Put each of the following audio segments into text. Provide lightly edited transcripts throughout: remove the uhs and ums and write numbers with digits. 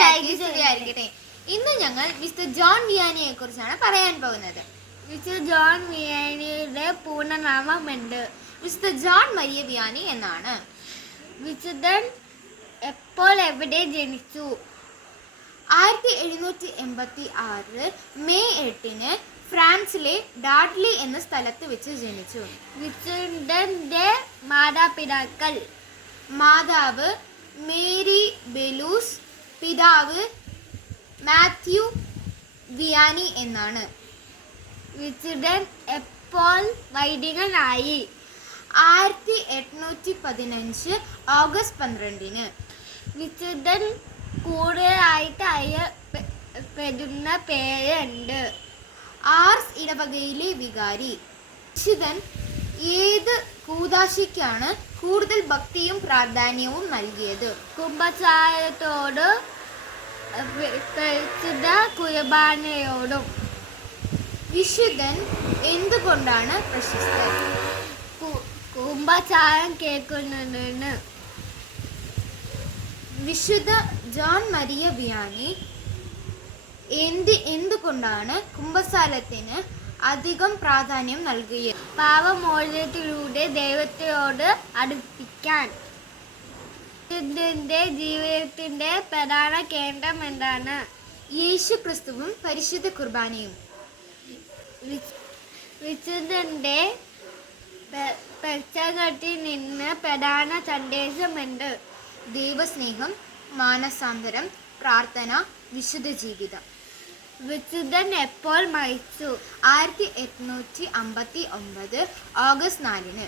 ആയിരിക്കട്ടെ. ഇന്ന് ഞങ്ങൾ മിസ്റ്റർ ജോൺ വിയാനിയെ കുറിച്ചാണ് പറയാൻ പോകുന്നത്. മിസ്റ്റർ ജോൺ വിയാനിയുടെ പൂർണ്ണനാമം ഉണ്ട്. മിസ്റ്റർ ജോൺ മരിയ വിയാനി എന്നാണ്. വിശുദ്ധൻ എപ്പോൾ എവിടെ ജനിച്ചു? 1786 മെയ് 8 ഫ്രാൻസിലെ ഡാഡ്ലി എന്ന സ്ഥലത്ത് വെച്ച് ജനിച്ചു. വിശുദ്ധന്റെ മാതാപിതാക്കൾ: മാതാവ് മേരി ബെലൂസ്, പിതാവ് മാത്യു വിയാനി എന്നാണ്. വിശുദ്ധൻ എപ്പോൾ വൈദികനായി? 1815 ഓഗസ്റ്റ് 12. വിശുദ്ധൻ കൂടുതലായിട്ട് അറിയപ്പെടുന്ന പേരുണ്ട്. ആർസ് ഇടവകയിലെ വികാരി. വിശുദ്ധൻ ഏത് കൂദാശയ്ക്കാണ് കൂടുതൽ ഭക്തിയും പ്രാധാന്യവും നൽകിയത്? കുമ്പസാരത്തോട് പരിശുദ്ധ കുർബാനയോടും. വിശുദ്ധൻ എന്തുകൊണ്ടാണ് പ്രശസ്തൻ? കുമ്പസാരം കേൾക്കുന്നതിന്. വിശുദ്ധ ജോൺ മരിയ വിയാനി എന്തുകൊണ്ടാണ് കുമ്പസാരത്തിന് അധികം പ്രാധാന്യം നൽകിയത്? പാപമോചനത്തിലൂടെ ദൈവത്തോട് അടുപ്പിക്കാൻ. വിശുദ്ധന്റെ ജീവിതത്തിന്റെ പ്രധാന കേന്ദ്രം എന്താണ്? യേശു ക്രിസ്തുവും പരിശുദ്ധ കുർബാനയും. വിശുദ്ധന്റെ പ്രസംഗത്തിൽ നിന്ന് പ്രധാന സന്ദേശമുണ്ട്. ദൈവസ്നേഹം, മാനസാന്തരം, പ്രാർത്ഥന, വിശുദ്ധ ജീവിതം. വിശുദ്ധൻ എപ്പോൾ മരിച്ചു? 1859 ഓഗസ്റ്റ് 4.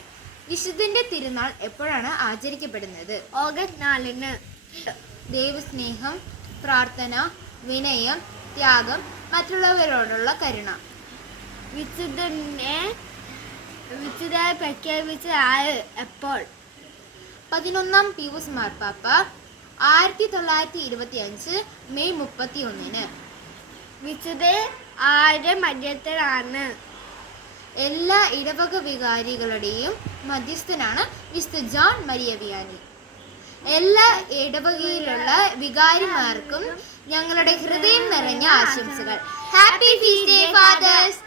വിശുദ്ധന്റെ തിരുനാൾ എപ്പോഴാണ് ആചരിക്കപ്പെടുന്നത്? ഓഗസ്റ്റ് 4. ദൈവസ്നേഹം, പ്രാർത്ഥന, വിനയം, ത്യാഗം, മറ്റുള്ളവരോടുള്ള കരുണ. വിശുദ്ധനെ പ്രഖ്യാപിച്ച ആര്, എപ്പോൾ? 11 പീയൂസ് മാർപ്പാപ്പ 1925 മെയ് 31. വിശുദ്ധ ആരുടെ മധ്യസ്ഥനാണ്? എല്ലാ ഇടവക വികാരികളുടെയും മധ്യസ്ഥനാണ് മിസ്റ്റർ ജോൺ മരിയ വിയാനി. എല്ലാ ഇടവകയിലുള്ള വികാരിമാർക്കും ഞങ്ങളുടെ ഹൃദയം നിറഞ്ഞ ആശംസകൾ. Happy feast day fathers.